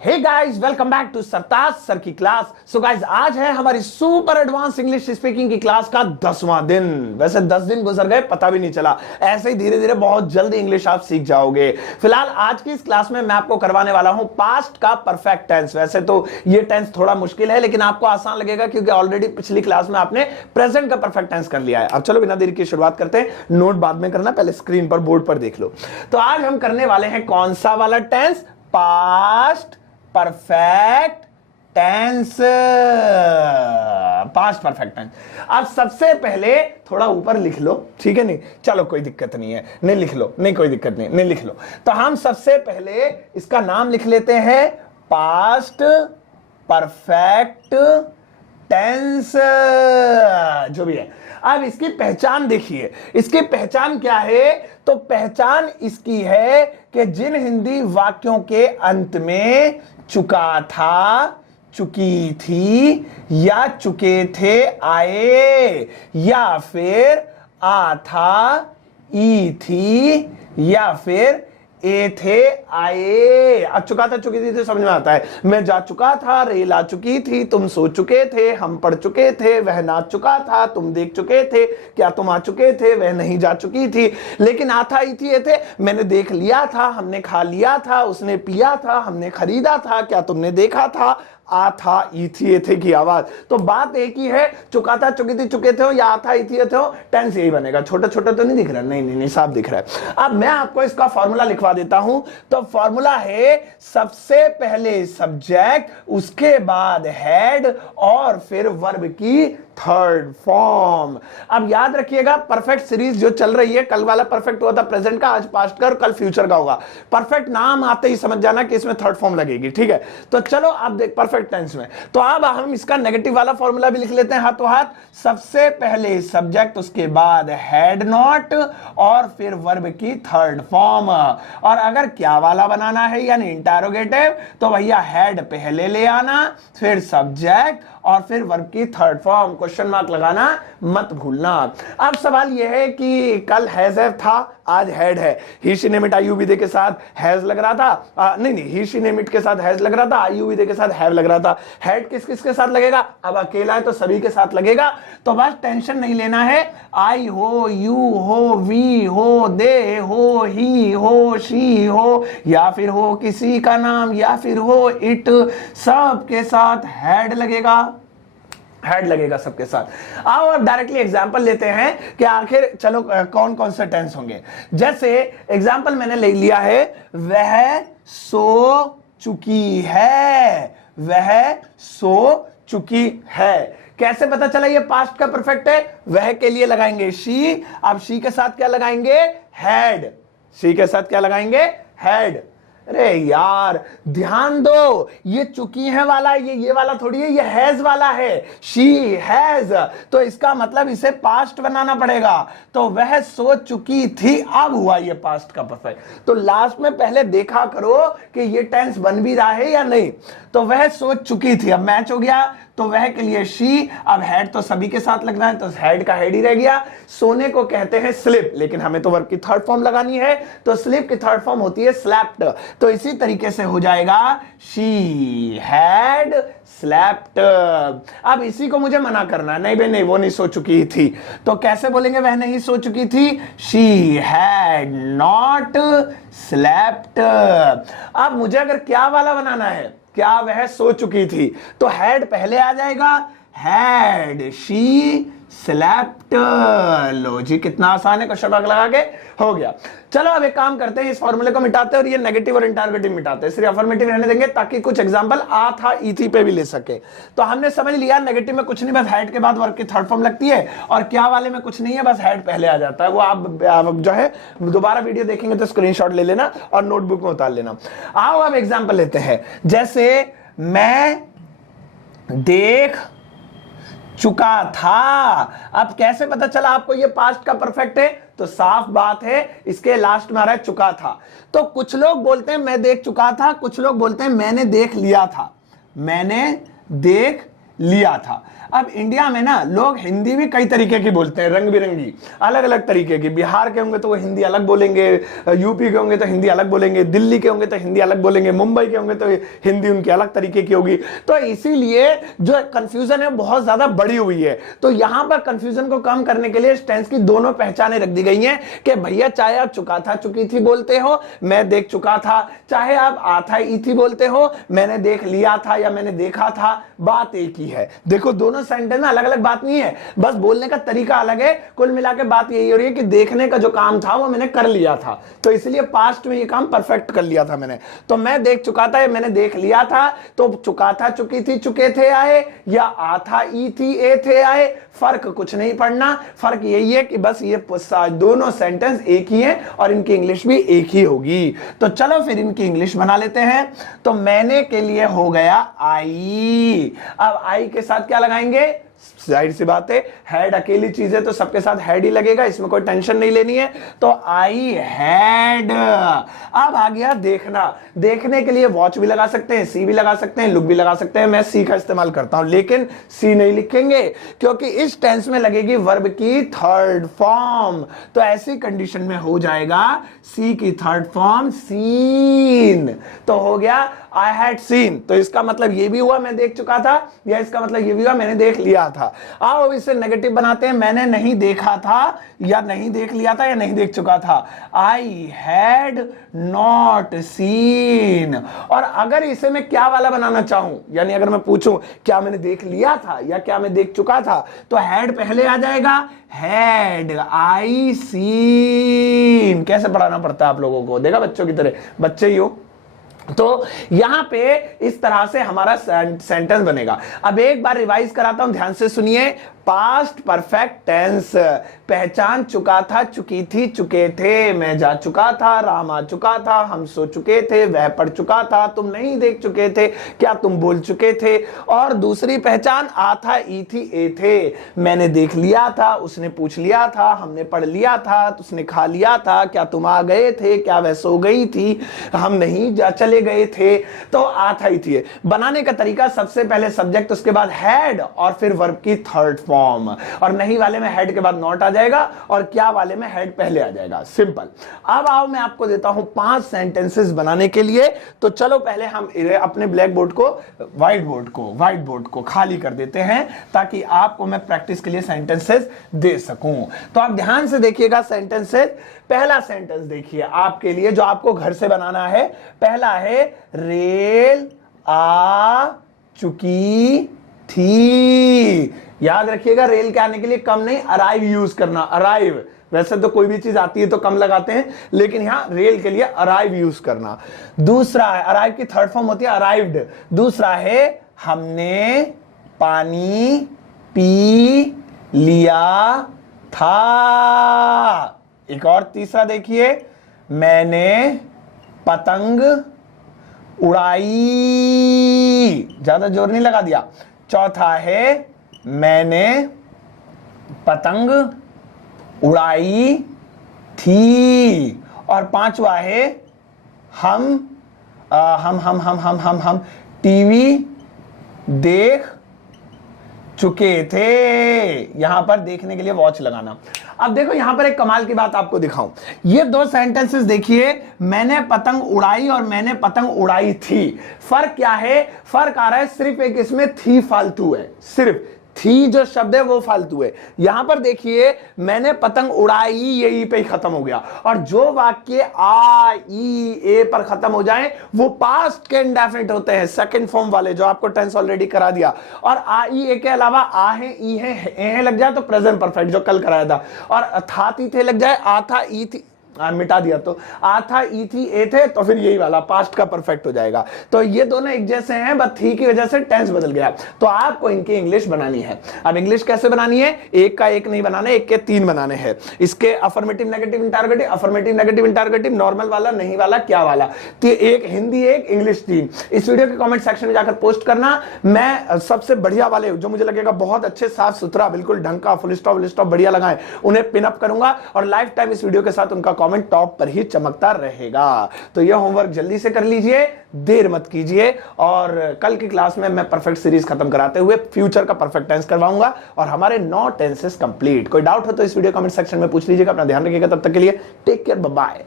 Hey guys, welcome back to Sartaj sir की class. So guys, आज है हमारी सुपर एडवांस इंग्लिश स्पीकिंग की क्लास का 10वां दिन। वैसे 10 दिन गुजर गए पता भी नहीं चला। ऐसे ही धीरे धीरे बहुत जल्दी इंग्लिश आप सीख जाओगे। फिलहाल आज की इस क्लास में मैं आपको करवाने वाला हूं पास्ट का परफेक्ट टेंस। वैसे तो ये टेंस थोड़ा मुश्किल है, लेकिन आपको आसान लगेगा क्योंकि ऑलरेडी पिछली क्लास में आपने प्रेजेंट का परफेक्ट टेंस कर लिया है। अब चलो बिना देरी की शुरुआत करते हैं। नोट बाद में करना, पहले स्क्रीन पर बोर्ड पर देख लो। तो आज हम करने वाले हैं कौन सा वाला tense? Past perfect tense. Past perfect tense. अब सबसे पहले थोड़ा ऊपर लिख लो, ठीक है? नहीं चलो कोई दिक्कत नहीं है, नहीं लिख लो, नहीं कोई दिक्कत नहीं, नहीं लिख लो। तो हम सबसे पहले इसका नाम लिख लेते हैं पास्ट परफेक्ट टेंस, जो भी है। अब इसकी पहचान देखिए, इसकी पहचान क्या है? तो पहचान इसकी है कि जिन हिंदी वाक्यों के अंत में चुका था, चुकी थी या चुके थे आए, या फिर आ था, ई थी, या फिर ए थे आए। अब चुका था चुकी थी तो समझ में आता है। मैं जा चुका था, रेल आ चुकी थी, तुम सो चुके थे, हम पढ़ चुके थे, वह नाच चुका था, तुम देख चुके थे, क्या तुम आ चुके थे, वह नहीं जा चुकी थी। लेकिन आ था, ई थी, ए थे, मैंने देख लिया था, हमने खा लिया था, उसने पिया था, हमने खरीदा था, क्या तुमने देखा था। आ था, ई थी, ए थे की आवाज। तो बात एक ही है, चुका था, चुकी थी, चुके थे हो, या आ था, ई थी, ए थे हो, टेंस यही बनेगा। छोटा छोटा तो नहीं दिख रहा? नहीं नहीं नहीं, साफ दिख रहा है। अब मैं आपको इसका फॉर्मूला लिखवा देता हूं। तो फॉर्मूला है सबसे पहले सब्जेक्ट, उसके बाद हेड और फिर वर्ब की थर्ड फॉर्म। अब याद रखिएगा, परफेक्ट सीरीज जो चल रही है, कल वाला परफेक्ट हुआ था प्रेजेंट का, आज पास्ट का और कल फ्यूचर का होगा। परफेक्ट नाम आते ही समझ जाना कि इसमें थर्ड फॉर्म लगेगी, ठीक है? तो चलो आप देख परफेक्ट टेंस में। तो अब हम इसका नेगेटिव वाला फॉर्मूला भी लिख लेते हैं हाथों हाथ। सबसे पहले सब्जेक्ट, उसके बाद हेड नॉट और फिर वर्ब की थर्ड फॉर्म। और अगर क्या वाला बनाना है यानी इंटरोगेटिव, तो भैया हेड पहले ले आना, फिर सब्जेक्ट और फिर वर्ब की थर्ड फॉर्म। क्वेश्चन मार्क लगाना मत भूलना। अब सवाल यह है कि कल हैज हैव था, आज हेड है। ही शी नेम इट आईयूवीदे के साथ हैज लग रहा था, नहीं नहीं, ही शी नेम इट के साथ हैज लग रहा था, आईयूवीदे के साथ हैव लग रहा था। हेड किस किस के साथ लगेगा? अब अकेला है तो सभी के साथ लगेगा। तो बस टेंशन नहीं लेना है। आई हो, यू हो, वी हो, दे हो, ही हो, शी हो, या फिर हो किसी का नाम, या फिर हो इट, सब के साथ हेड लगेगा। हेड लगेगा सबके साथ। आओ अब डायरेक्टली एग्जांपल लेते हैं कि आखिर चलो कौन कौन से टेंस होंगे। जैसे एग्जांपल मैंने ले लिया है, वह सो चुकी है, वह सो चुकी है। कैसे पता चला ये पास्ट का परफेक्ट है? वह के लिए लगाएंगे शी। अब शी के साथ क्या लगाएंगे? हेड। शी के साथ क्या लगाएंगे? हेड। अरे यार ध्यान दो, ये चुकी है वाला, ये वाला थोड़ी है, ये हैज वाला है। शी हैज, तो इसका मतलब इसे पास्ट बनाना पड़ेगा। तो वह सो चुकी थी, अब हुआ ये पास्ट का परफेक्ट। तो लास्ट में पहले देखा करो कि ये टेंस बन भी रहा है या नहीं। तो वह सो चुकी थी, अब मैच हो गया। तो वह के लिए शी, अब हेड तो सभी के साथ लगना है, तो हेड का हेड ही रह गया। सोने को कहते हैं स्लिप, लेकिन हमें तो वर्ब की थर्ड फॉर्म लगानी है, तो स्लिप की थर्ड फॉर्म होती है स्लैप्ड। तो इसी तरीके से हो जाएगा शी हैड स्लैप्ड। अब इसी को मुझे मना करना है, नहीं भाई नहीं, वो नहीं सो चुकी थी। तो कैसे बोलेंगे वह नहीं सो चुकी थी? She had not slapped. अब मुझे अगर क्या वाला बनाना है, क्या वह सो चुकी थी, तो हेड पहले आ जाएगा, हैड शी स्लैप्ड। लो जी, कितना आसान है, क्वेश्चन मार्क लगा के हो गया। चलो अब एक काम करते हैं, इस फॉर्मूले को मिटाते हैं और ये नेगेटिव और इंटरोगेटिव मिटाते हैं, सिर्फ अफर्मेटिव रहने देंगे ताकि कुछ एग्जांपल आ था, ई थी पे भी ले सके। तो हमने समझ लिया नेगेटिव में कुछ नहीं, बस हेड के बाद वर्ब की थर्ड फॉर्म लगती है, और क्या वाले में कुछ नहीं है, बस हेड पहले आ जाता है। वो आप जो है दोबारा वीडियो देखेंगे तो स्क्रीनशॉट ले लेना और नोटबुक में उतार लेना। आओ अब एग्जाम्पल लेते हैं। जैसे मैं देख चुका था। अब कैसे पता चला आपको ये पास्ट का परफेक्ट है? तो साफ बात है, इसके लास्ट में आ रहा है चुका था। तो कुछ लोग बोलते हैं मैं देख चुका था, कुछ लोग बोलते हैं मैंने देख लिया था। मैंने देख लिया था। अब इंडिया में ना लोग हिंदी भी कई तरीके की बोलते हैं, रंग बिरंगी, अलग अलग तरीके की। बिहार के होंगे तो वो हिंदी अलग बोलेंगे, यूपी के होंगे तो हिंदी अलग बोलेंगे, दिल्ली के होंगे तो हिंदी अलग बोलेंगे, मुंबई के होंगे तो हिंदी उनकी अलग तरीके की होगी। तो इसीलिए जो कंफ्यूजन है बहुत ज्यादा बड़ी हुई है। तो यहां पर कंफ्यूजन को कम करने के लिए टेंस की दोनों पहचानें रख दी गई हैं कि भैया चाहे आप चुका था चुकी थी बोलते हो, मैं देख चुका था, चाहे आप आ था ई थी बोलते हो, मैंने देख लिया था या मैंने देखा था, बात एक ही है। देखो दोनों सेंटेंस में अलग अलग बात नहीं है, बस बोलने का तरीका अलग है। कुल मिला के बात यही हो रही है कि देखने का जो काम था वो मैंने कर लिया था, तो इसलिए पास्ट में ये काम परफेक्ट कर लिया था मैंने। तो मैं देख चुका था या मैंने देख लिया था, तो चुका था चुकी थी चुके थे आए, या आ था ई थी ए थे आए, फर्क कुछ नहीं पड़ना। फर्क यही है कि बस ये दोनों सेंटेंस एक ही हैं और इनकी इंग्लिश भी एक ही होगी। तो चलो फिर इनकी इंग्लिश बना लेते हैं। तो मैंने के लिए हो गया आई। अब आई के साथ क्या लगाएंगे? जाहिर सी बात है, हैड अकेली चीज है तो सबके साथ हैड ही लगेगा, इसमें कोई टेंशन नहीं लेनी है। तो आई हैड। अब आ गया देखना। देखने के लिए वॉच भी लगा सकते हैं, सी भी लगा सकते हैं, लुक भी लगा सकते हैं। मैं सी का इस्तेमाल करता हूं, लेकिन सी नहीं लिखेंगे क्योंकि इस टेंस में लगेगी वर्ब की थर्ड फॉर्म। तो ऐसी कंडीशन में हो जाएगा सी की थर्ड फॉर्म सीन। तो हो गया आई हैड सीन। तो इसका मतलब ये भी हुआ मैं देख चुका था, या इसका मतलब ये भी हुआ मैंने देख लिया था। आओ इसे नेगेटिव बनाते हैं। मैंने नहीं देखा था, या नहीं देख लिया था, या नहीं देख चुका था। I had not seen. और अगर इसे मैं क्या वाला बनाना चाहूं, यानी अगर मैं पूछूं क्या मैंने देख लिया था या क्या मैं देख चुका था, तो हैड पहले आ जाएगा। Had I seen. कैसे पढ़ाना पड़ता है आप लोगों को, देखा बच्चों की तरह, बच्चे ही हो। तो यहां पे इस तरह से हमारा सेंटेंस बनेगा। अब एक बार रिवाइज कराता हूं, ध्यान से सुनिए। पास्ट परफेक्ट टेंस, पहचान चुका था चुकी थी चुके थे, मैं जा चुका था, राम आ चुका था, हम सो चुके थे, वह पढ़ चुका था, तुम नहीं देख चुके थे, क्या तुम बोल चुके थे। और दूसरी पहचान आ था ई थी ए थे, मैंने देख लिया था, उसने पूछ लिया था, हमने पढ़ लिया था, उसने खा लिया था, क्या तुम आ गए थे, क्या वह सो गई थी, हम नहीं जा चले गए थे। तो आ था ई थी। बनाने का तरीका सबसे पहले सब्जेक्ट, उसके बाद हैड और फिर वर्ब की थर्ड फॉर्म। और नहीं वाले में हेड के बाद नॉट आ जाएगा और क्या वाले में हेड पहले आ जाएगा। सिंपल। अब आओ मैं आपको देता हूं 5 सेंटेंसेस बनाने के लिए। तो चलो पहले हम अपने ब्लैक बोर्ड को व्हाइट बोर्ड को खाली कर देते हैं ताकि आपको मैं प्रैक्टिस के लिए सेंटेंसेस दे सकूं। तो आप ध्यान से देखिएगा सेंटेंसेस। पहला सेंटेंस देखिए आपके लिए जो आपको घर से बनाना है। पहला है रेल आ चुकी थी। याद रखिएगा रेल के आने के लिए कम नहीं अराइव यूज करना। अराइव वैसे तो कोई भी चीज आती है तो कम लगाते हैं, लेकिन यहां रेल के लिए अराइव यूज करना। दूसरा है अराइव की थर्ड फॉर्म होती है अराइव्ड। दूसरा है हमने पानी पी लिया था। एक और तीसरा देखिए मैंने पतंग उड़ाई। ज्यादा जोर नहीं लगा दिया। चौथा है मैंने पतंग उड़ाई थी। और पांचवा है हम टीवी देख चुके थे। यहां पर देखने के लिए वॉच लगाना। अब देखो यहां पर एक कमाल की बात आपको दिखाऊं। ये 2 सेंटेंसेस देखिए, मैंने पतंग उड़ाई और मैंने पतंग उड़ाई थी। फर्क क्या है? फर्क आ रहा है सिर्फ एक इसमें थी फालतू है। सिर्फ थी जो शब्द है वो फालतू है। यहां पर देखिए मैंने पतंग उड़ाई, ये ई पे ही खत्म हो गया। और जो वाक्य आ ई ए पर खत्म हो जाए वो पास्ट के इंडेफिनिट होते हैं, सेकंड फॉर्म वाले जो आपको टेंस ऑलरेडी करा दिया। और आ ई ए के अलावा आ है ई है ए है लग जाए तो प्रेजेंट परफेक्ट जो कल कराया था। और था थी थे लग जाए, आ था ई थी मिटा दिया तो आ था ई थी ए थे, तो फिर यही वाला पास्ट का परफेक्ट हो जाएगा। तो ये दोनों एक जैसे हैं, बस थी की वजह से टेंस बदल गया। तो आपको इनकी इंग्लिश बनानी है। अब इंग्लिश कैसे बनानी है? एक का एक नहीं बनाना, एक के 3 बनाने हैं। इसके affirmative negative interrogative, affirmative negative interrogative, normal वाला, नहीं वाला, क्या वाला। तो एक हिंदी, एक इंग्लिश 3। इस वीडियो के कमेंट सेक्शन में जाकर पोस्ट करना। मैं सबसे बढ़िया वाले जो मुझे लगेगा बहुत अच्छे साफ सुथरा बिल्कुल ढंग का फुल स्टॉप बढ़िया लगाए उन्हें पिन अप करूंगा और लाइफ टाइम इस वीडियो के साथ उनका कमेंट टॉप पर ही चमकता रहेगा। तो यह होमवर्क जल्दी से कर लीजिए, देर मत कीजिए, और कल की क्लास में मैं परफेक्ट सीरीज खत्म कराते हुए फ्यूचर का परफेक्ट टेंस करवाऊंगा और हमारे 9 टेंसेस कंप्लीट। कोई डाउट हो तो इस वीडियो कमेंट सेक्शन में पूछ लीजिएगा। अपना ध्यान रखिएगा, तब तक के लिए टेक केयर, बाय बाय।